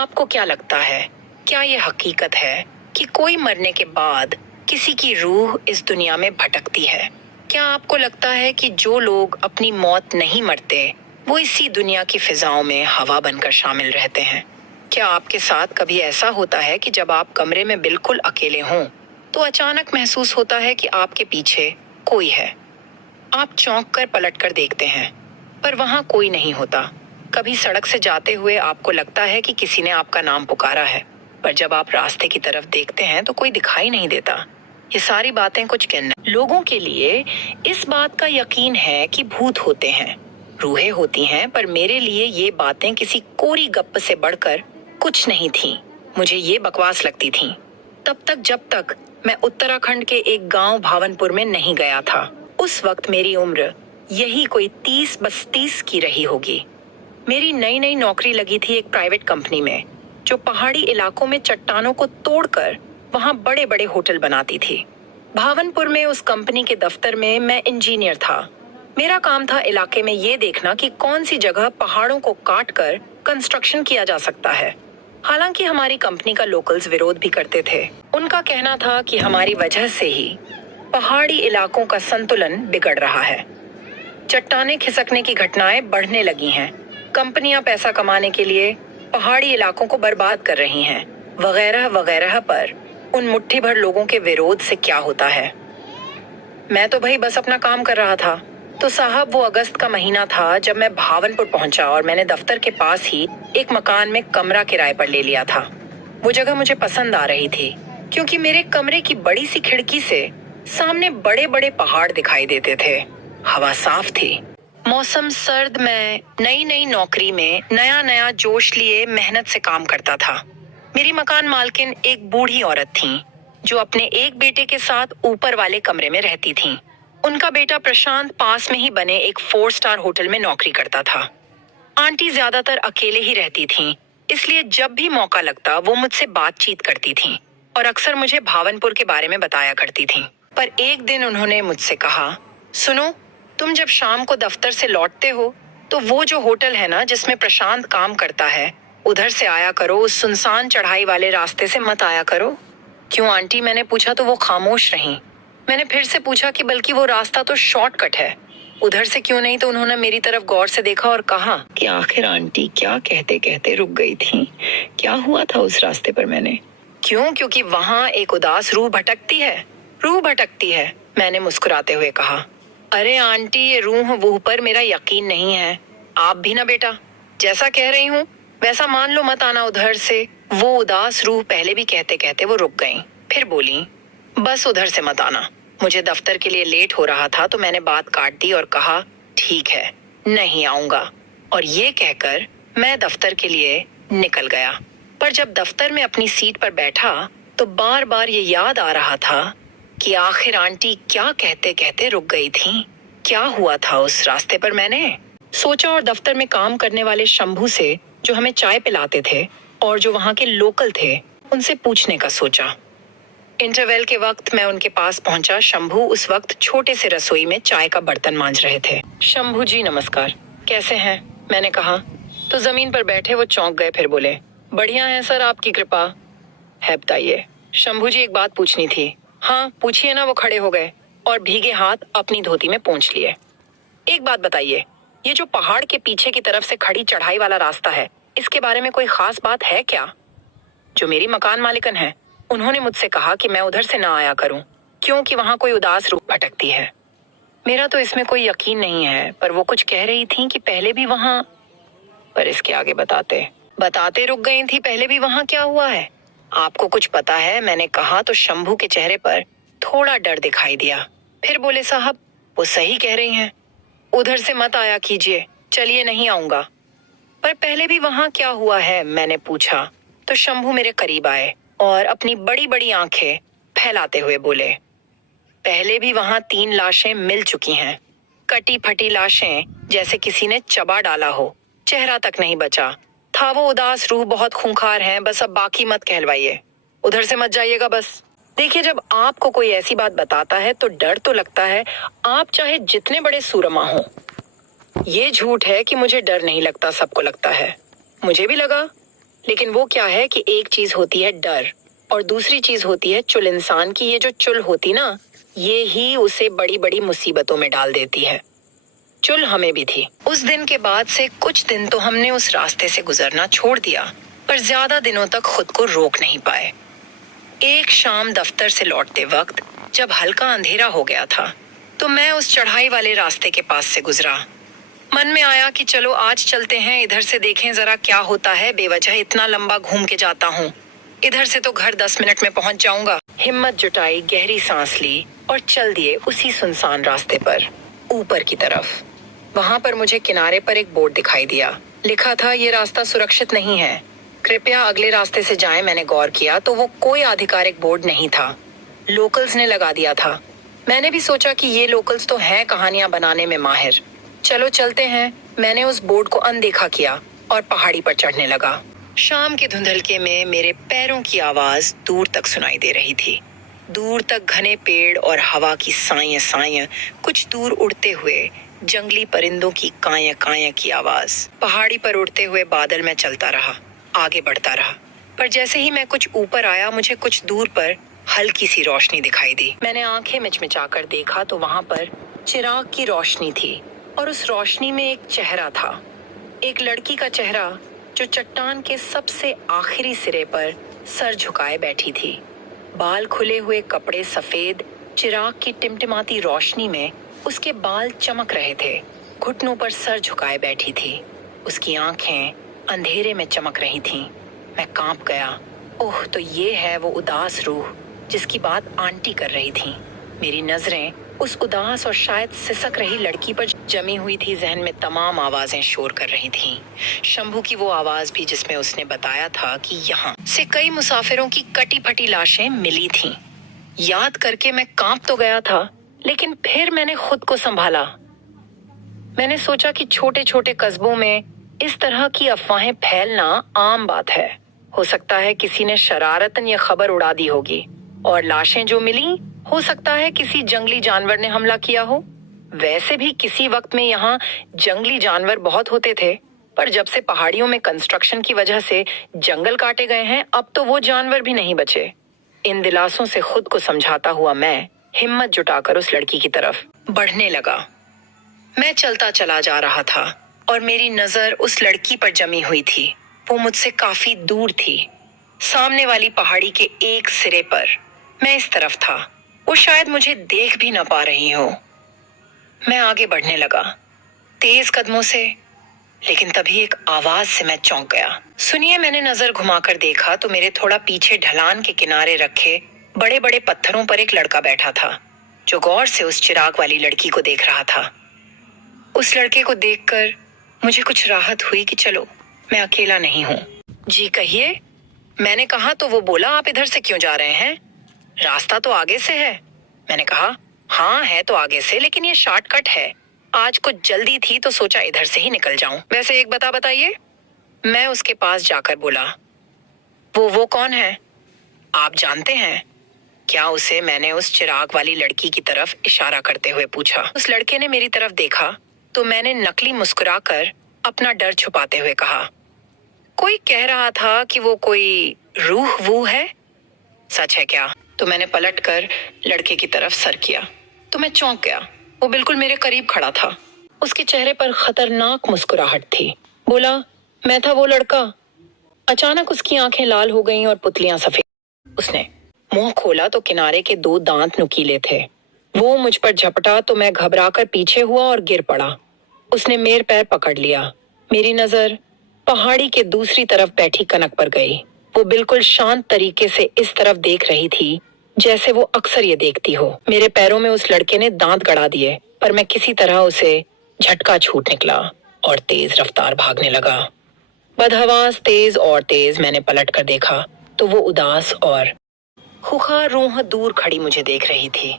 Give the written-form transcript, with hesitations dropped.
आपको क्या लगता है, क्या ये हकीकत है कि कोई मरने के बाद किसी की रूह इस दुनिया में भटकती है? क्या आपको लगता है कि जो लोग अपनी मौत नहीं मरते वो इसी दुनिया की फिजाओं में हवा बनकर शामिल रहते हैं? क्या आपके साथ कभी ऐसा होता है कि जब आप कमरे में बिल्कुल अकेले हों तो अचानक महसूस होता है कि आपके पीछे कोई है? आप चौंक कर पलट कर देखते हैं पर वहां कोई नहीं होता। कभी सड़क से जाते हुए आपको लगता है कि किसी ने आपका नाम पुकारा है, पर जब आप रास्ते की तरफ देखते हैं तो कोई दिखाई नहीं देता। ये सारी बातें कुछ कहने लोगों के लिए इस बात का यकीन है कि भूत होते हैं, रूहें होती हैं, पर मेरे लिए ये बातें किसी कोरी गप्प से बढ़कर कुछ नहीं थी। मुझे ये बकवास लगती थी तब तक जब तक मैं उत्तराखंड के एक गांव भावनपुर में नहीं गया था। उस वक्त मेरी उम्र यही कोई 30-32 की रही होगी। मेरी नई नई नौकरी लगी थी एक प्राइवेट कंपनी में जो पहाड़ी इलाकों में चट्टानों को तोड़कर वहां बड़े बड़े होटल बनाती थी। भावनपुर में उस कंपनी के दफ्तर में मैं इंजीनियर था। मेरा काम था इलाके में ये देखना कि कौन सी जगह पहाड़ों को काट कर कंस्ट्रक्शन किया जा सकता है। हालांकि हमारी कंपनी का लोकल्स विरोध भी करते थे। उनका कहना था कि हमारी वजह से ही पहाड़ी इलाकों का संतुलन बिगड़ रहा है, चट्टानें खिसकने की घटनाएं बढ़ने लगी हैं, कंपनियां पैसा कमाने के लिए पहाड़ी इलाकों को बर्बाद कर रही हैं, वगैरह वगैरह। पर उन मुट्ठी भर लोगों के विरोध से क्या होता है? मैं तो भाई बस अपना काम कर रहा था। तो साहब वो अगस्त का महीना था जब मैं भावनपुर पहुंचा और मैंने दफ्तर के पास ही एक मकान में कमरा किराए पर ले लिया था। वो जगह मुझे पसंद आ रही थी क्योंकि मेरे कमरे की बड़ी सी खिड़की से सामने बड़े बड़े पहाड़ दिखाई देते थे। हवा साफ थी, मौसम सर्द। मैं नई नई नौकरी में नया नया जोश लिए मेहनत से काम करता था। मेरी मकान मालकिन एक बूढ़ी औरत थी जो अपने एक बेटे के साथ ऊपर वाले कमरे में रहती थीं। उनका बेटा प्रशांत पास में ही बने एक 4 स्टार होटल में नौकरी करता था। आंटी ज्यादातर अकेले ही रहती थीं, इसलिए जब भी मौका लगता वो मुझसे बातचीत करती थीं और अक्सर मुझे भावनपुर के बारे में बताया करती थीं। पर एक दिन उन्होंने मुझसे कहा, सुनो, तुम जब शाम को दफ्तर से लौटते हो तो वो जो होटल है ना जिसमें प्रशांत काम करता है, उधर से आया करो, उस सुनसान चढ़ाई वाले रास्ते से मत आया करो। क्यों आंटी? मैंने पूछा तो वो खामोश रहीं। मैंने फिर से पूछा कि बल्कि वो रास्ता तो शॉर्टकट है, उधर से क्यों नहीं? तो उन्होंने मेरी तरफ गौर से देखा और कहा कि आखिर आंटी क्या कहते कहते रुक गई थी। क्या हुआ था उस रास्ते पर? मैंने क्यों? क्योंकि वहां एक उदास रूह भटकती है। रूह भटकती है, मैंने मुस्कुराते हुए कहा। अरे आंटी, ये रूह वूह पर मेरा यकीन नहीं है। आप भी ना बेटा, जैसा कह रही हूँ वैसा मान लो, मत आना उधर से। वो उदास रूह पहले भी कहते कहते वो रुक गईं, फिर बोली, बस उधर से मत आना। मुझे दफ्तर के लिए लेट हो रहा था तो मैंने बात काट दी और कहा, ठीक है, नहीं आऊंगा। और ये कहकर मैं दफ्तर के लिए निकल गया। पर जब दफ्तर में अपनी सीट पर बैठा तो बार बार ये याद आ रहा था कि आखिर आंटी क्या कहते कहते रुक गई थी। क्या हुआ था उस रास्ते पर? मैंने सोचा और दफ्तर में काम करने वाले शंभू से, जो हमें चाय पिलाते थे और जो वहां के लोकल थे, उनसे पूछने का सोचा। इंटरवल के वक्त मैं उनके पास पहुंचा। शंभू उस वक्त छोटे से रसोई में चाय का बर्तन मांज रहे थे। शंभू जी नमस्कार, कैसे हैं? मैंने कहा। तो जमीन पर बैठे वो चौंक गए, फिर बोले, बढ़िया है सर, आपकी कृपा है, बताइए। शंभू जी एक बात पूछनी थी। हाँ पूछिए ना। वो खड़े हो गए और भीगे हाथ अपनी धोती में पोंछ लिए। एक बात बताइए, ये जो पहाड़ के पीछे की तरफ से खड़ी चढ़ाई वाला रास्ता है, इसके बारे में कोई खास बात है क्या? जो मेरी मकान मालिकन है उन्होंने मुझसे कहा कि मैं उधर से ना आया करूं क्योंकि वहां कोई उदास रूह भटकती है। मेरा तो इसमें कोई यकीन नहीं है, पर वो कुछ कह रही थी कि पहले भी वहां। पर इसके आगे बताते बताते रुक गई थी। पहले भी वहां क्या हुआ है? आपको कुछ पता है? मैंने कहा तो शंभू के चेहरे पर थोड़ा डर दिखाई दिया। फिर बोले, साहब वो सही कह रही हैं, उधर से मत आया कीजिए। चलिए नहीं आऊंगा। पर पहले भी वहां क्या हुआ है? मैंने पूछा तो शंभू मेरे करीब आए और अपनी बड़ी बड़ी आंखें फैलाते हुए बोले, पहले भी वहां 3 लाशें मिल चुकी हैं। कटी फटी लाशें, जैसे किसी ने चबा डाला हो। चेहरा तक नहीं बचा था। वो उदास रूह बहुत खूंखार हैं। बस अब बाकी मत कहलवाइए, उधर से मत जाइएगा बस। देखिए, जब आपको कोई ऐसी बात बताता है तो डर तो लगता है, आप चाहे जितने बड़े सूरमा हो। ये झूठ है कि मुझे डर नहीं लगता, सबको लगता है। मुझे भी लगा लेकिन वो क्या है कि एक चीज होती है डर और दूसरी चीज होती है चुल। इंसान की ये जो चुल होती ना, ये ही उसे बड़ी बड़ी मुसीबतों में डाल देती है। चुल हमें भी थी। उस दिन के बाद से कुछ दिन तो हमने उस रास्ते से गुजरना छोड़ दिया, पर ज्यादा दिनों तक खुद को रोक नहीं पाए। एक शाम दफ्तर से लौटते वक्त जब हल्का अंधेरा हो गया था, तो मैं उस चढ़ाई वाले रास्ते के पास से गुजरा। मन में आया कि चलो आज चलते हैं, इधर से देखें जरा क्या होता है। बेवजह इतना लंबा घूम के जाता हूँ, इधर से तो घर 10 मिनट में पहुंच जाऊंगा। हिम्मत जुटाई, गहरी सांस ली और चल दिए उसी सुनसान रास्ते पर ऊपर की तरफ। वहां पर मुझे किनारे पर एक बोर्ड दिखाई दिया। लिखा था, ये रास्ता सुरक्षित नहीं है, कृपया अगले रास्ते से जाएं। मैंने गौर किया तो वो कोई आधिकारिक बोर्ड नहीं था, लोकल्स ने लगा दिया था। मैंने भी सोचा कि ये लोकल्स तो हैं कहानियां बनाने में माहिर, चलो चलते हैं। मैंने उस बोर्ड को अनदेखा किया और पहाड़ी पर चढ़ने लगा। शाम के धुंधलके में मेरे पैरों की आवाज दूर तक सुनाई दे रही थी। दूर तक घने पेड़ और हवा की साएं साएं, कुछ दूर उड़ते हुए जंगली परिंदों की काया काया की आवाज। पहाड़ी पर उड़ते हुए बादल में चलता रहा, आगे बढ़ता रहा। पर जैसे ही मैं कुछ ऊपर आया, मुझे कुछ दूर पर हल्की सी रोशनी दिखाई दी। मैंने आंखें मिचमिचाकर देखा तो वहां पर चिराग की रोशनी थी और उस रोशनी में एक चेहरा था, एक लड़की का चेहरा जो चट्टान के सबसे आखिरी सिरे पर सर झुकाए बैठी थी। बाल खुले हुए, कपड़े सफेद। चिराग की टिमटिमाती रोशनी में उसके बाल चमक रहे थे। घुटनों पर सर झुकाए बैठी थी। उसकी आंखें अंधेरे में चमक रही थीं। मैं कांप गया। ओह, तो ये है वो उदास रूह जिसकी बात आंटी कर रही थी। मेरी नजरें उस उदास और शायद सिसक रही लड़की पर जमी हुई थी। जहन में तमाम आवाजें शोर कर रही थीं। शंभू की वो आवाज भी जिसमें उसने बताया था कि यहाँ से कई मुसाफिरों की कटी फटी लाशें मिली थीं। याद करके मैं कांप तो गया था, लेकिन फिर मैंने खुद को संभाला। मैंने सोचा कि छोटे छोटे कस्बों में इस तरह की अफवाहें फैलना आम बात है। हो सकता है किसी ने शरारतन ये खबर उड़ा दी होगी, और लाशें जो मिली, हो सकता है किसी जंगली जानवर ने हमला किया हो। वैसे भी किसी वक्त में यहाँ जंगली जानवर बहुत होते थे, पर जब से पहाड़ियों में कंस्ट्रक्शन की वजह से जंगल काटे गए हैं, अब तो वो जानवर भी नहीं बचे। इन दिलासों से खुद को समझाता हुआ मैं हिम्मत जुटाकर उस लड़की की तरफ बढ़ने लगा। मैं चलता चला जा रहा था और मेरी नजर उस लड़की पर जमी हुई थी। वो मुझसे काफी दूर थी, सामने वाली पहाड़ी के एक सिरे पर। मैं इस तरफ था, वो शायद मुझे देख भी न पा रही हो। मैं आगे बढ़ने लगा, तेज कदमों से, लेकिन तभी एक आवाज से मैं चौंक गया। सुनिए, मैंने नजर घुमाकर देखा तो मेरे थोड़ा पीछे ढलान के किनारे रखे बड़े बड़े पत्थरों पर एक लड़का बैठा था, जो गौर से उस चिराग वाली लड़की को देख रहा था। उस लड़के को देखकर मुझे कुछ राहत हुई कि चलो, मैं अकेला नहीं हूँ। जी कहिए, मैंने कहा तो वो बोला, आप इधर से क्यों जा रहे हैं? रास्ता तो आगे से है। मैंने कहा, हाँ है तो आगे से, लेकिन ये शॉर्टकट है। आज कुछ जल्दी थी तो सोचा इधर से ही निकल जाऊं। वैसे एक बताइए। मैं उसके पास जाकर बोला, वो कौन है? आप जानते हैं क्या उसे? मैंने उस चिराग वाली लड़की की तरफ इशारा करते हुए पूछा। उस लड़के ने मेरी तरफ देखा तो मैंने नकली मुस्कुराकर अपना डर छुपाते हुए कहा, कोई कह रहा था कि वो कोई रूह वूह है। सच है क्या? तो मैंने पलटकर लड़के की तरफ सर किया तो मैं चौंक गया। वो बिल्कुल मेरे करीब खड़ा था। उसके चेहरे पर खतरनाक मुस्कुराहट थी। बोला, मैं था वो लड़का। अचानक उसकी आंखें लाल हो गईं और पुतलियां सफेद। उसने मुंह खोला तो किनारे के 2 दांत नुकीले थे। वो मुझ पर झपटा तो मैं घबराकर पीछे हुआ और गिर पड़ा। उसने मेरे पैर पकड़ लिया। मेरी नजर पहाड़ी के दूसरी तरफ बैठी कनक पर गई। वो बिल्कुल शांत तरीके से इस तरफ देख रही थी जैसे वो अक्सर ये देखती हो। मेरे पैरों में उस लड़के ने दांत गड़ा दिए, पर मैं किसी तरह उसे झटका छूट निकला और तेज रफ्तार भागने लगा। बदहवास तेज और तेज। मैंने पलट कर देखा तो वो उदास और खुखार रूह दूर खड़ी मुझे देख रही थी।